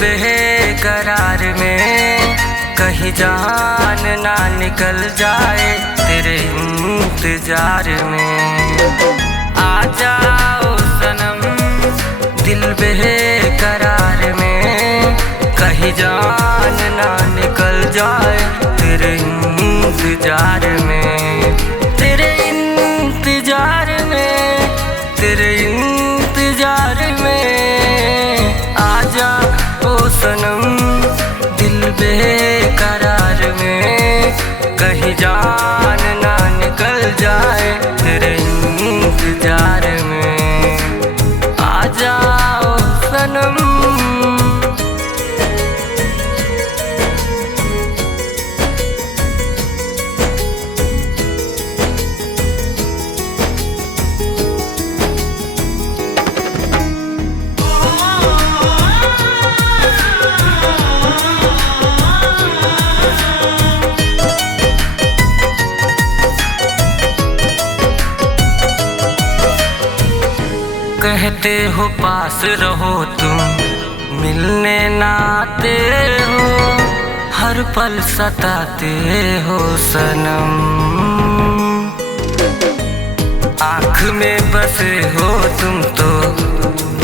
बेकरार में कहीं जान ना निकल जाए तेरे इंतजार में। आ जाओ सनम दिल बेकरार में कहीं जान ना निकल जाए तेरे इंतजार में। तेरे इंतजार में, तेरे इंतजार में आजा ओ सनम दिल बेकरार में कहीं जान ना निकल जाए तेरे इंतजार में। आजा ओ सनम। कहते हो पास रहो तुम मिलने ना आते हो, हर पल सताते हो सनम। आँख में बसे हो तुम तो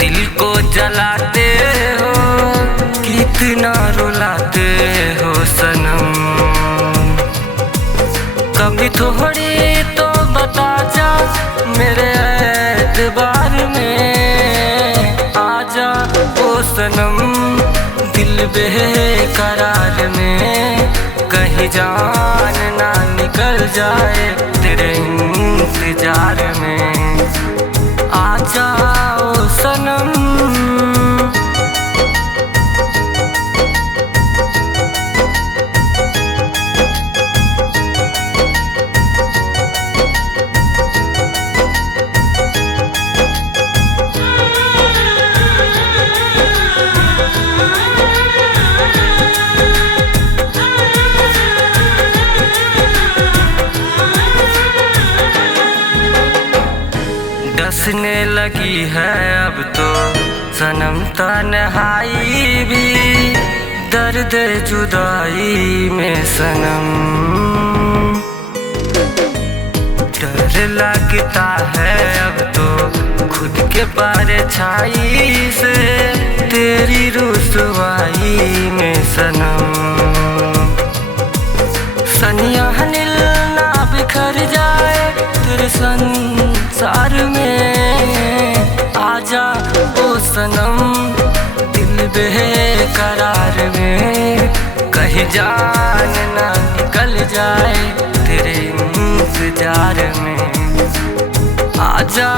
दिल को जलाते हो, कितना रुलाते हो सनम। कभी थोड़ी तो बता जा मेरे एतबार में। आजा ओ सनम दिल बेकरार में कहीं जान ना निकल जाए तेरे इंतजार में। आजा ओ सनम। डसने लगी है अब तो सनम तन्हाई भी, दर्द जुदाई में सनम। डर लगता है अब तो खुद के परछाई से, तेरी रुसवाई में सनम। सनिया नील ना बिखर जाए तेरे संसार में। आजा ओ सनम दिल बेकरार में कहीं जान ना निकल जाए तेरे इंतजार में। आजा